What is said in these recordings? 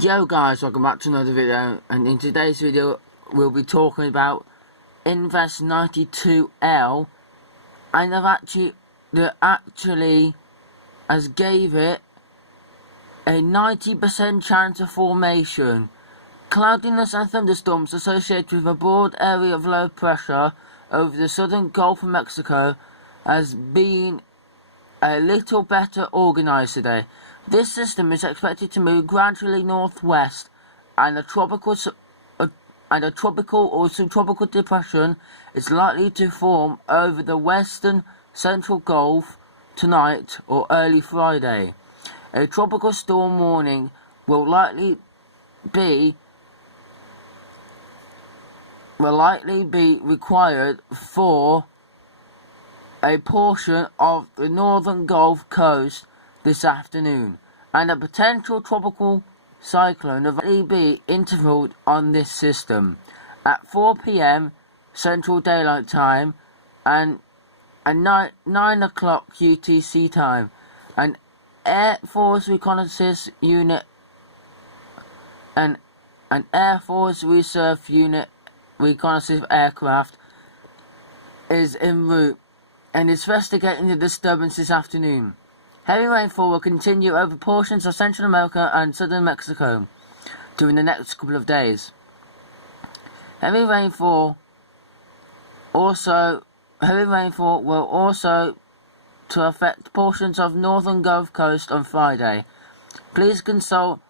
Yo guys, welcome back to another video, and in today's video we'll be talking about Invest 92L, and they actually has gave it a 90% chance of formation. Cloudiness and thunderstorms associated with a broad area of low pressure over the southern Gulf of Mexico has been a little better organised today. This system is expected to move gradually northwest, and a tropical or subtropical depression is likely to form over the western central Gulf tonight or early Friday. A tropical storm warning will likely be required for a portion of the northern Gulf Coast this afternoon, and a potential tropical cyclone will likely be intervaled on this system at 4 p.m. Central Daylight Time and 9 o'clock UTC time. An Air Force Reconnaissance Unit and an Air Force Reserve Unit reconnaissance aircraft is en route and is investigating the disturbance this afternoon. Heavy rainfall will continue over portions of Central America and southern Mexico during the next couple of days. Heavy rainfall will also to affect portions of northern Gulf Coast on Friday. Please consult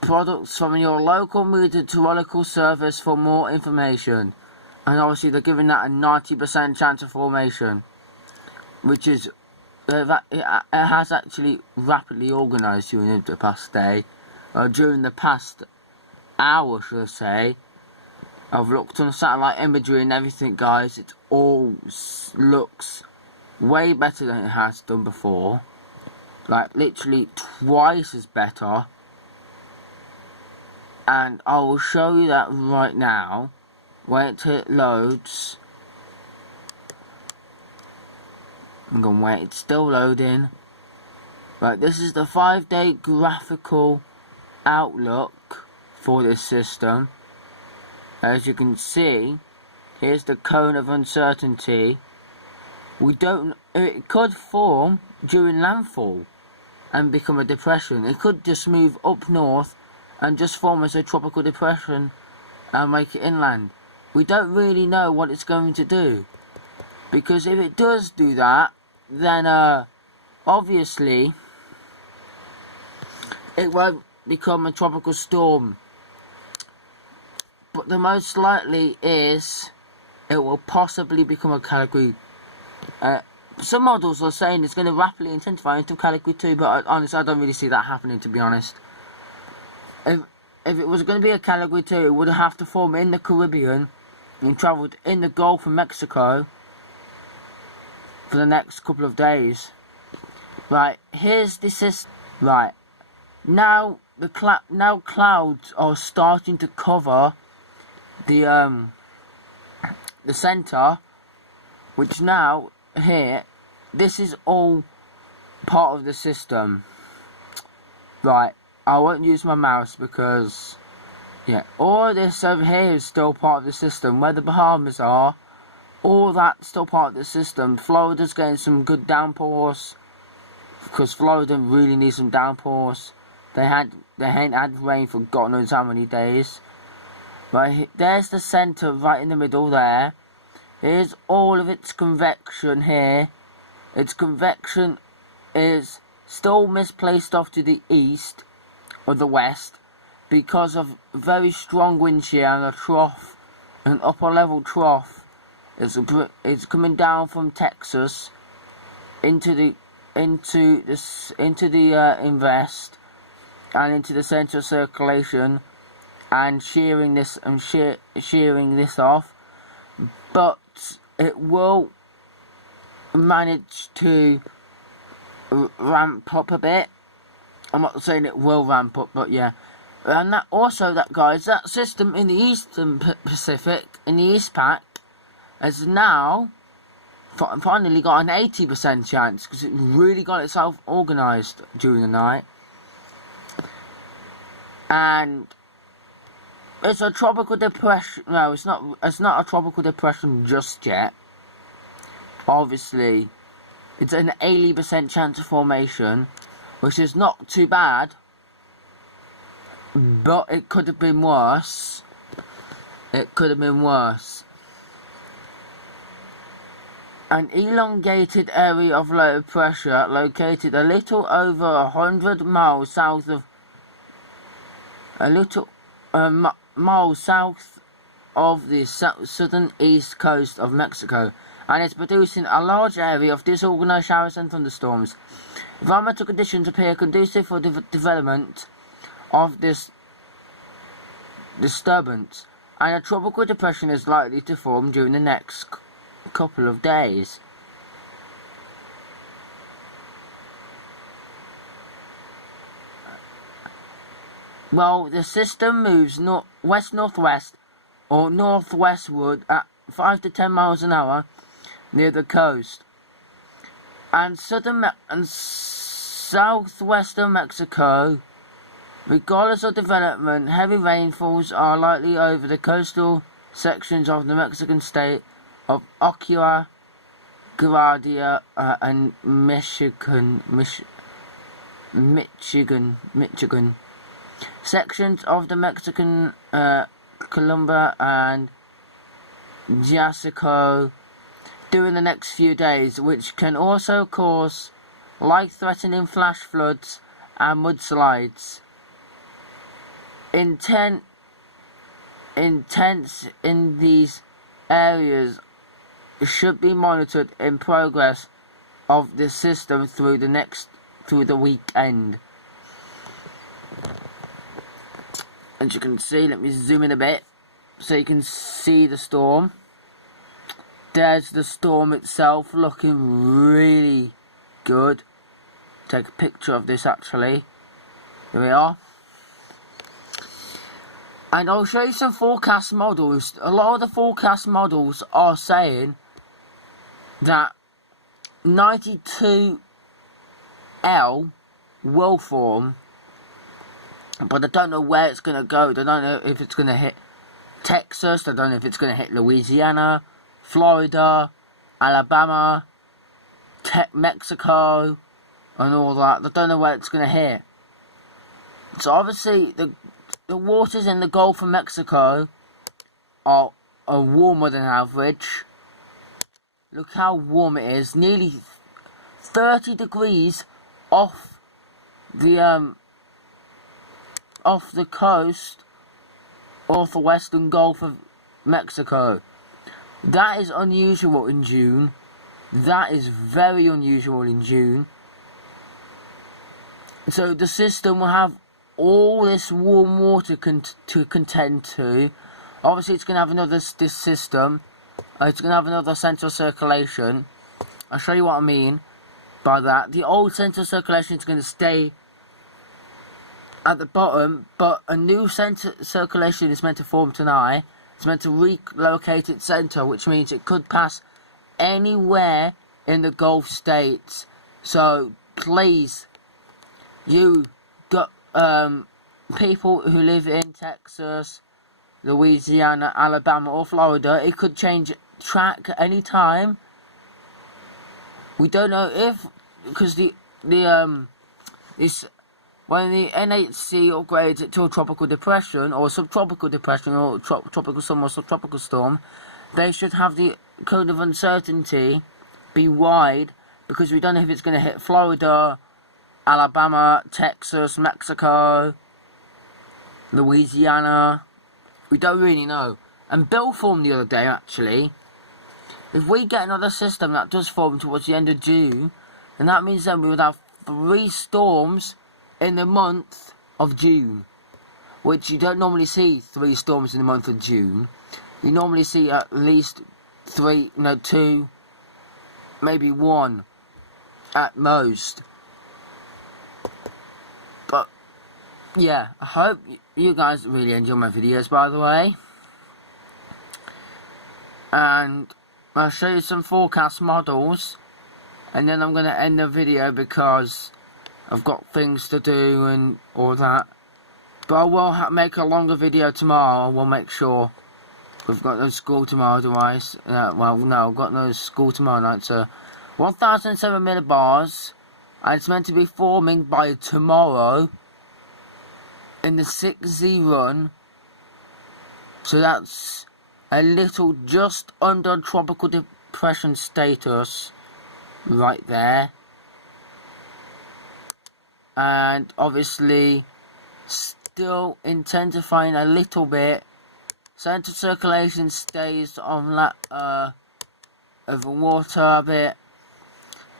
products from your local meteorological service for more information. And obviously they're giving that a 90% chance of formation, which is it has actually rapidly organised during the past day, or during the past hour, should I say. I've looked on satellite imagery and everything, guys. It all looks way better than it has done before, like literally twice as better. And I will show you that right now. Wait till it loads. I'm gonna wait, it's still loading. Right, this is the 5-day graphical outlook for this system. As you can see, here's the cone of uncertainty. It could form during landfall and become a depression. It could just move up north and just form as a tropical depression and make it inland. We don't really know what it's going to do, because if it does do that, then obviously it won't become a tropical storm. But the most likely is it will possibly become a category. Some models are saying it's going to rapidly intensify into category 2, but honestly I don't really see that happening, to be honest. If it was going to be a category 2, it would have to form in the Caribbean and travelled in the Gulf of Mexico for the next couple of days. Right, here's the system. Right, now now clouds are starting to cover the centre, which now here, this is all part of the system. Right, I won't use my mouse because yeah, all this over here is still part of the system. Where the Bahamas are, all that's still part of the system. Florida's getting some good downpours, because Florida really needs some downpours. They ain't had rain for God knows how many days. Right, there's the centre right in the middle there. Here's all of its convection here. Its convection is still misplaced off to the east or the west, because of very strong wind shear and a trough, an upper level trough. It's coming down from Texas into the invest and into the central circulation, and shearing this off. But it will manage to ramp up a bit. I'm not saying it will ramp up, but yeah. And that guys, that system in the Eastern Pacific, in the East Pac, has now finally got an 80% chance, because it really got itself organised during the night. and it's a tropical depression. No, it's not. It's not a tropical depression just yet. Obviously, it's an 80% chance of formation, which is not too bad, but it could have been worse. It could have been worse. An elongated area of low pressure located a little over 100 miles south of miles south of the southern east coast of Mexico, and is producing a large area of disorganized showers and thunderstorms. Environmental conditions appear conducive for the development of this disturbance, and a tropical depression is likely to form during the next couple of days. Well, the system moves west-northwest or northwestward at 5 to 10 miles an hour near the coast, and southwestern Mexico. Regardless of development, heavy rainfalls are likely over the coastal sections of the Mexican state of Oaxaca, Guerrero, and Michigan. Sections of the Mexican Colombia and Jalisco during the next few days, which can also cause life-threatening flash floods and mudslides. Intense in these areas should be monitored in progress of the system through the weekend. As you can see, let me zoom in a bit so you can see the storm. There's the storm itself, looking really good. Take a picture of this actually. Here we are. And I'll show you some forecast models. A lot of the forecast models are saying that 92L will form, but I don't know where it's going to go. I don't know if it's going to hit Texas. I don't know if it's going to hit Louisiana, Florida, Alabama, Mexico, and all that. I don't know where it's going to hit. So obviously the waters in the Gulf of Mexico are warmer than average. Look how warm it is. Nearly 30 degrees off the coast off the western Gulf of Mexico. That is unusual in June. That is very unusual in June. So the system will have all this warm water to contend to. Obviously it's going to have this system. It's going to have another central circulation. I'll show you what I mean by that. The old central circulation is going to stay at the bottom, but a new central circulation is meant to form tonight. It's meant to relocate its centre, which means it could pass anywhere in the Gulf states. So please, you got people who live in Texas, Louisiana, Alabama or Florida, it could change track at any time. We don't know if, because when the NHC upgrades it to a tropical depression or subtropical depression or tropical storm or subtropical storm, they should have the cone of uncertainty be wide, because we don't know if it's going to hit Florida, Alabama, Texas, Mexico, Louisiana. We don't really know. And Bill formed the other day actually. If we get another system that does form towards the end of June, then that means then we would have 3 storms in the month of June, which you don't normally see 3 storms in the month of June. You normally see at least 2, maybe 1 at most. But yeah, I hope you guys really enjoy my videos, by the way. And I'll show you some forecast models, and then I'm going to end the video because I've got things to do and all that. But I will make a longer video tomorrow. I will make sure. We've got no school tomorrow, otherwise. Well, no, I've got no school tomorrow night. So, 1,007 millibars. And it's meant to be forming by tomorrow. In the 6Z run. So that's a little just under tropical depression status. Right there. And obviously still intensifying a little bit. Center circulation stays on over water a bit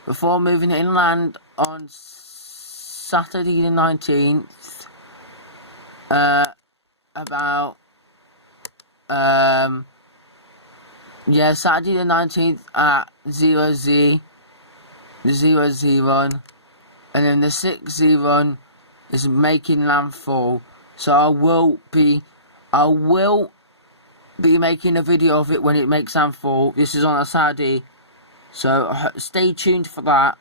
before moving inland on Saturday the 19th. About Saturday the 19th at 0Z, the 0Z run, and then the 6Z run is making landfall. So I will be making a video of it when it makes landfall. This is on a Saturday, so stay tuned for that.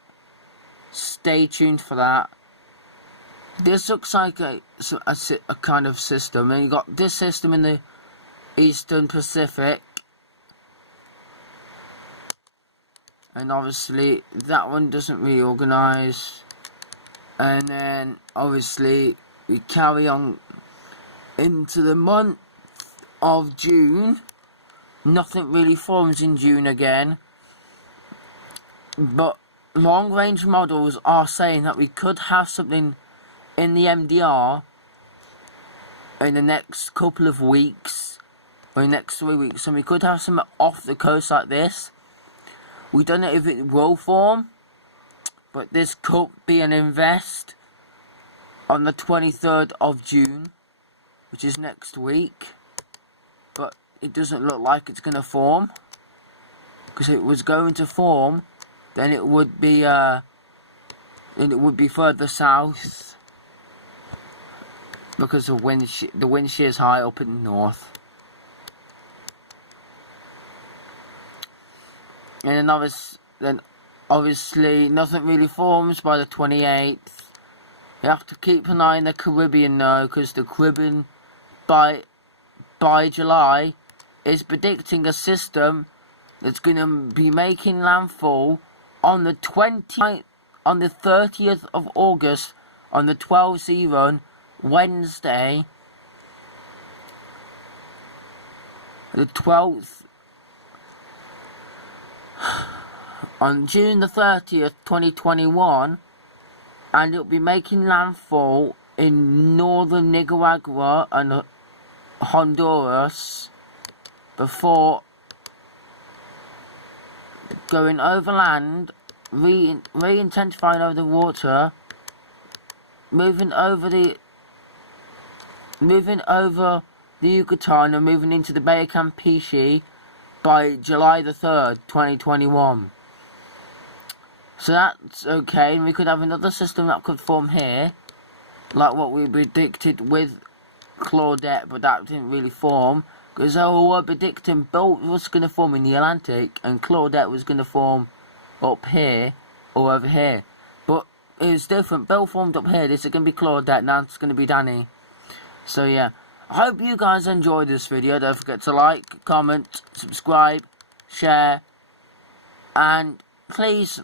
Stay tuned for that. This looks like a kind of system, and you got this system in the Eastern Pacific, and obviously that one doesn't really organise. And then obviously we carry on into the month of June. Nothing really forms in June again, but long range models are saying that we could have something in the MDR in the next couple of weeks, or next 3 weeks, and we could have some off the coast like this. We don't know if it will form, but this could be an invest on the 23rd of June, which is next week. But it doesn't look like it's going to form, because if it was going to form, then it would be further south, because of the wind shear is high up in the north. And then obviously nothing really forms by the 28th. You have to keep an eye on the Caribbean now, because the Caribbean by July is predicting a system that's going to be making landfall on the 30th of August on the 12Z run, Wednesday, the 12th, on June the 30th, 2021, and it'll be making landfall in northern Nicaragua and Honduras before going overland, re-intensifying over the water, moving over the Yucatan and moving into the Bay of Campeche by July the 3rd, 2021. So that's okay, and we could have another system that could form here, like what we predicted with Claudette, but that didn't really form, because we were predicting both was going to form in the Atlantic, and Claudette was going to form up here, or over here. But it was different. Bill formed up here. This is going to be Claudette, now it's going to be Danny. So yeah, I hope you guys enjoyed this video. Don't forget to like, comment, subscribe, share, and please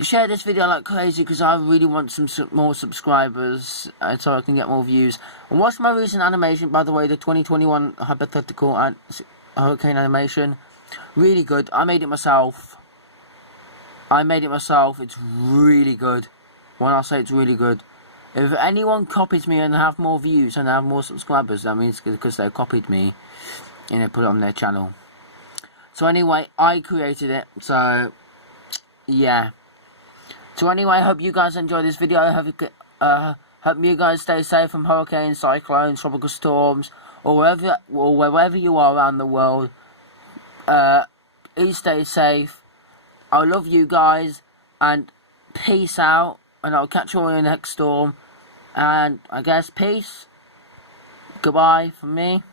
share this video like crazy, because I really want some more subscribers, so I can get more views. And watch my recent animation, by the way, the 2021 hypothetical and hurricane animation. Really good. I made it myself. It's really good. When I say it's really good, if anyone copies me and have more views and have more subscribers, that means because they copied me and they put it on their channel. So anyway, I created it. So yeah. So anyway, I hope you guys enjoy this video. I hope you guys stay safe from hurricanes, cyclones, tropical storms, or wherever you are around the world. Please stay safe. I love you guys, and peace out. And I'll catch you all in the next storm. And I guess peace. Goodbye from me.